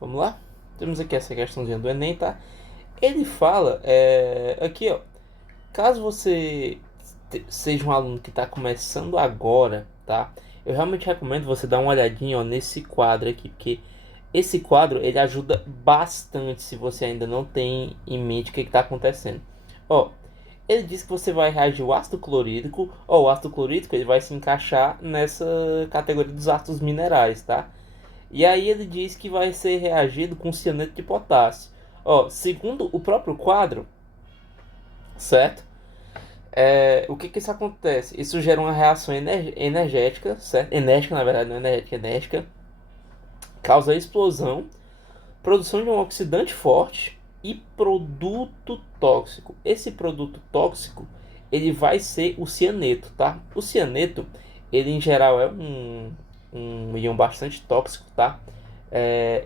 Vamos lá? Temos aqui essa questãozinha do Enem, tá? Ele fala, aqui ó, caso você seja um aluno que está começando agora, tá? Eu realmente recomendo você dar uma olhadinha, ó, nesse quadro aqui, porque esse quadro ele ajuda bastante se você ainda não tem em mente o que está acontecendo. Ó, ele diz que você vai reagir ao ácido clorídrico, ó, o ácido clorídrico ele vai se encaixar nessa categoria dos ácidos minerais, tá? E aí ele diz que vai ser reagido com cianeto de potássio. Ó, segundo o próprio quadro, certo? O que que isso acontece? Isso gera uma reação energética, certo? Enérgica, na verdade, não é energética, enérgica. Causa explosão, produção de um oxidante forte e produto tóxico. Esse produto tóxico, ele vai ser o cianeto, tá? O cianeto, ele em geral é um íon bastante tóxico, tá?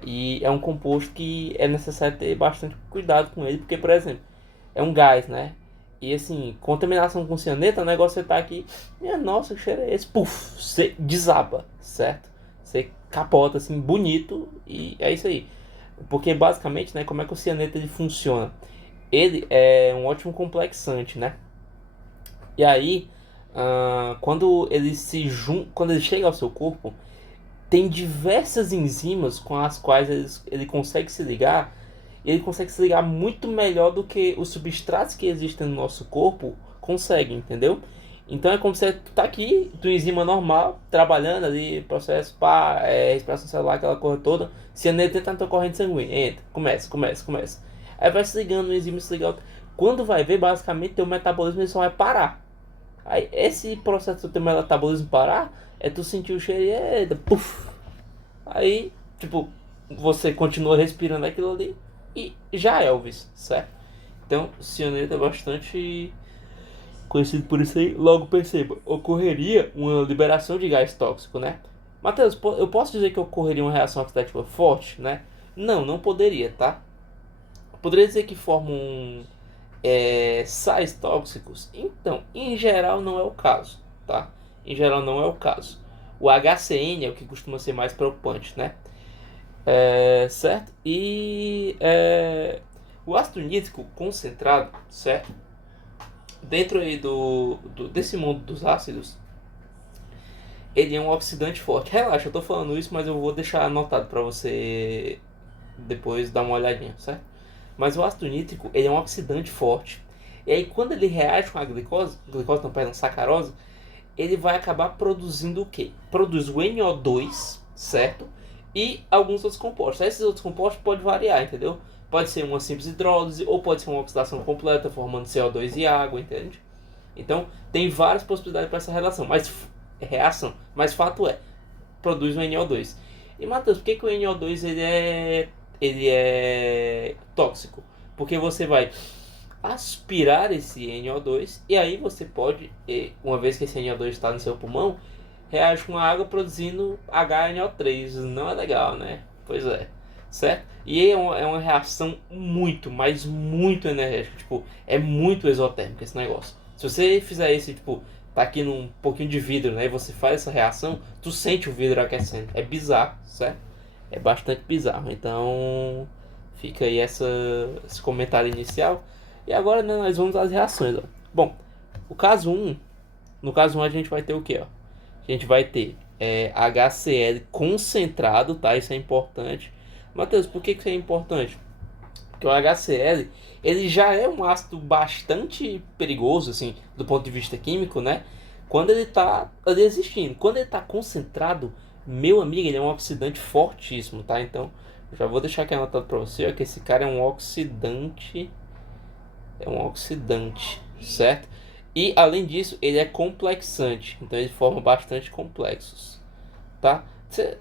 E é um composto que é necessário ter bastante cuidado com ele, porque, por exemplo, é um gás, né? E assim, contaminação com cianeto, o negócio você tá aqui, minha nossa, que cheiro é esse? Puf, você desaba, certo? Você capota assim, bonito, e é isso aí. Porque basicamente, né, como é que o cianeto ele funciona? Ele é um ótimo complexante, né? E aí, quando ele quando ele chega ao seu corpo, tem diversas enzimas com as quais ele consegue se ligar. E ele consegue se ligar muito melhor do que os substratos que existem no nosso corpo conseguem, entendeu? Então é como se tu tá aqui, tua enzima normal, trabalhando ali, processo pá, respiração celular, aquela coisa toda. Se a entra na tua corrente sanguínea, entra, começa. Aí vai se ligando, uma enzima se liga a outra. Quando vai ver, basicamente, teu metabolismo ele só vai parar. Aí esse processo do teu metabolismo parar, é tu sentir o cheiro e puf. Aí, tipo, você continua respirando aquilo ali e já é Elvis, certo? Então, cianeto é bastante conhecido por isso aí. Logo perceba, ocorreria uma liberação de gás tóxico, né? Matheus, eu posso dizer que ocorreria uma reação oxidativa forte, né? Não, não poderia, tá? Poderia dizer que formam sais tóxicos? Então, em geral não é o caso, tá? Em geral não é o caso. O HCN é o que costuma ser mais preocupante, né? Certo? O ácido nítrico concentrado, certo? Dentro aí desse mundo dos ácidos, ele é um oxidante forte. Relaxa, eu tô falando isso, mas eu vou deixar anotado para você depois dar uma olhadinha, certo? Mas o ácido nítrico, ele é um oxidante forte. E aí, quando ele reage com a glicose não, perdão, sacarose, ele vai acabar produzindo o quê? Produz o NO2, certo? E alguns outros compostos. Esses outros compostos podem variar, entendeu? Pode ser uma simples hidrólise ou pode ser uma oxidação completa, formando CO2 e água, entende? Então, tem várias possibilidades para essa reação. Mas fato é, produz um NO2. E Matheus, por que, que o NO2 ele é tóxico? Porque você vai aspirar esse NO2 e aí você pode, uma vez que esse NO2 está no seu pulmão, reage com a água produzindo HNO3. Não é legal, né? Pois é. Certo? E é uma reação muito, mas muito energética. Tipo, é muito exotérmica esse negócio. Se você fizer esse, tipo, tá aqui num pouquinho de vidro, né? E você faz essa reação, tu sente o vidro aquecendo. É bizarro, certo? É bastante bizarro. Então, fica aí esse comentário inicial. E agora, né, nós vamos às reações, ó. Bom, o caso um no caso um a gente vai ter o que, ó? A gente vai ter HCl concentrado, tá? Isso é importante. Matheus, por que isso é importante? Porque o HCl, ele já é um ácido bastante perigoso, assim, do ponto de vista químico, né? Quando ele está ali existindo. Quando ele está concentrado, meu amigo, ele é um oxidante fortíssimo, tá? Então, já vou deixar aqui anotado para você, ó, que esse cara é um oxidante, certo? E além disso, ele é complexante, então ele forma bastante complexos, tá?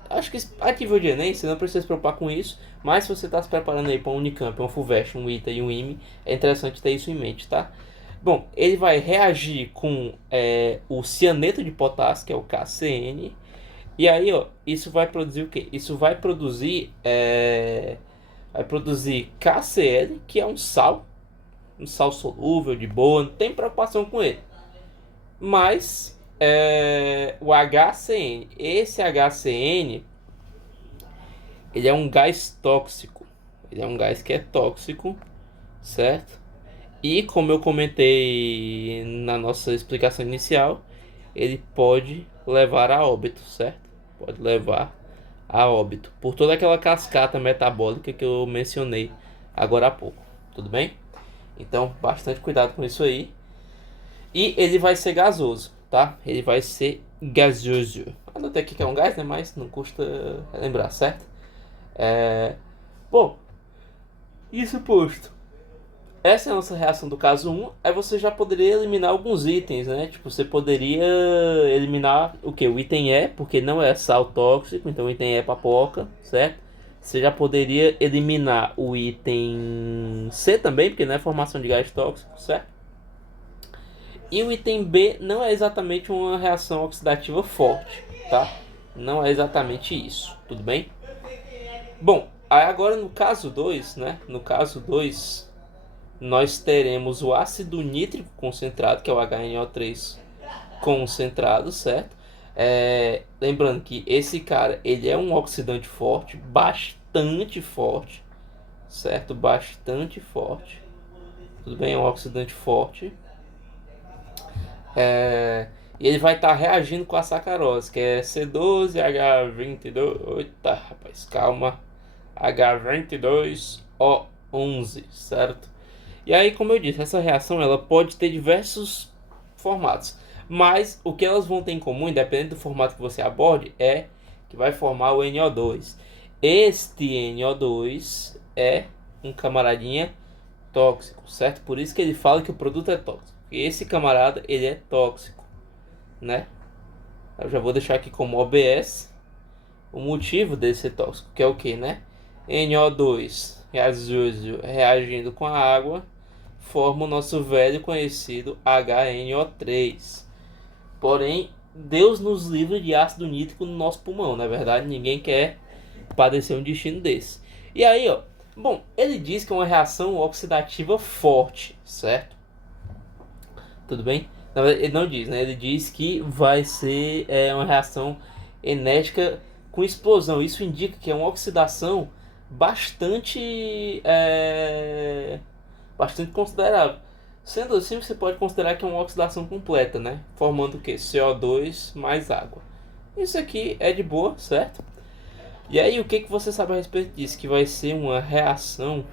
Acho que a nível de Enem, você não precisa se preocupar com isso, mas se você está se preparando aí para um Unicamp, um FUVEST, um ITA e um IME, é interessante ter isso em mente, tá? Bom, ele vai reagir com o cianeto de potássio, que é o KCN, e aí, ó, isso vai produzir o quê? Isso vai produzir KCl, que é um sal solúvel, de boa, não tem preocupação com ele. Mas o HCN, esse HCN, ele é um gás tóxico. Ele é um gás que é tóxico, certo? E como eu comentei na nossa explicação inicial, ele pode levar a óbito, certo? Pode levar a óbito por toda aquela cascata metabólica que eu mencionei agora há pouco. Tudo bem? Então, bastante cuidado com isso aí. E ele vai ser gasoso, tá? Ele vai ser gasoso. Anotei aqui que é um gás, né? Mas não custa lembrar, certo? Bom, isso posto. Essa é a nossa reação do caso 1. Aí você já poderia eliminar alguns itens, né? Tipo, você poderia eliminar o que? O item E, porque não é sal tóxico, então o item E é papoca, certo? Você já poderia eliminar o item C também, porque não é formação de gás tóxico, certo? E o item B não é exatamente uma reação oxidativa forte, tá? Não é exatamente isso, tudo bem? Bom, aí agora no caso 2, né? No caso 2, nós teremos o ácido nítrico concentrado, que é o HNO3 concentrado, certo? Lembrando que esse cara, ele é um oxidante forte, bastante forte, certo? Bastante forte. Tudo bem? É um oxidante forte. E ele vai estar reagindo com a sacarose, que é C12H22. Eita, rapaz, calma. H22O11, certo? E aí, como eu disse, essa reação ela pode ter diversos formatos. Mas o que elas vão ter em comum, independente do formato que você aborde, é que vai formar o NO2. Este NO2 é um camaradinha tóxico, certo? Por isso que ele fala que o produto é tóxico. E esse camarada, ele é tóxico, né? Eu já vou deixar aqui como OBS o motivo dele ser tóxico, que é o que, né? NO2 gasoso reagindo com a água forma o nosso velho conhecido HNO3. Porém, Deus nos livre de ácido nítrico no nosso pulmão, na verdade, ninguém quer padecer um destino desse. E aí, ó, bom, ele diz que é uma reação oxidativa forte, certo? Tudo bem? Na verdade, ele não diz, né? Ele diz que vai ser uma reação enética com explosão. Isso indica que é uma oxidação bastante, bastante considerável. Sendo assim, você pode considerar que é uma oxidação completa, né? Formando o que? CO2 mais água. Isso aqui é de boa, certo? E aí, o que, que você sabe a respeito disso? Que vai ser uma reação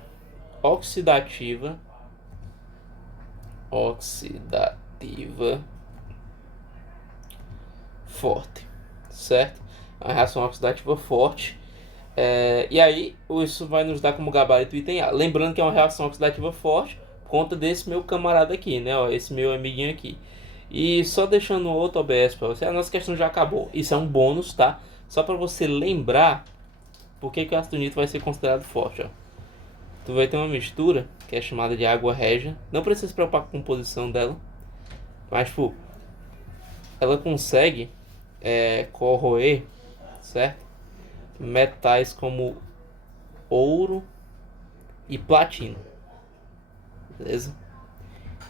oxidativa forte, certo? Uma reação oxidativa forte. E aí, isso vai nos dar como gabarito o item A. Lembrando que é uma reação oxidativa forte por conta desse meu camarada aqui, né? Ó, esse meu amiguinho aqui. E só deixando outro OBS para você, a nossa questão já acabou. Isso é um bônus, tá? Só para você lembrar por que o ácido nítrico vai ser considerado forte, ó. Tu vai ter uma mistura que é chamada de água régia. Não precisa se preocupar com a composição dela, mas tipo, ela consegue corroer, certo? Metais como ouro e platino, beleza?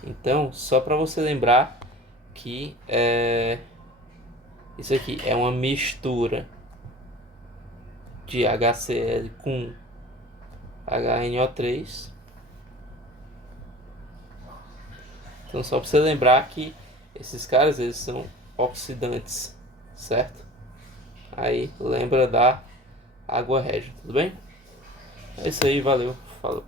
Então, só para você lembrar que isso aqui é uma mistura de HCl com HNO3. Então, só para você lembrar que esses caras eles são oxidantes, certo? Aí lembra da água régia, tudo bem? É isso aí, valeu, falou.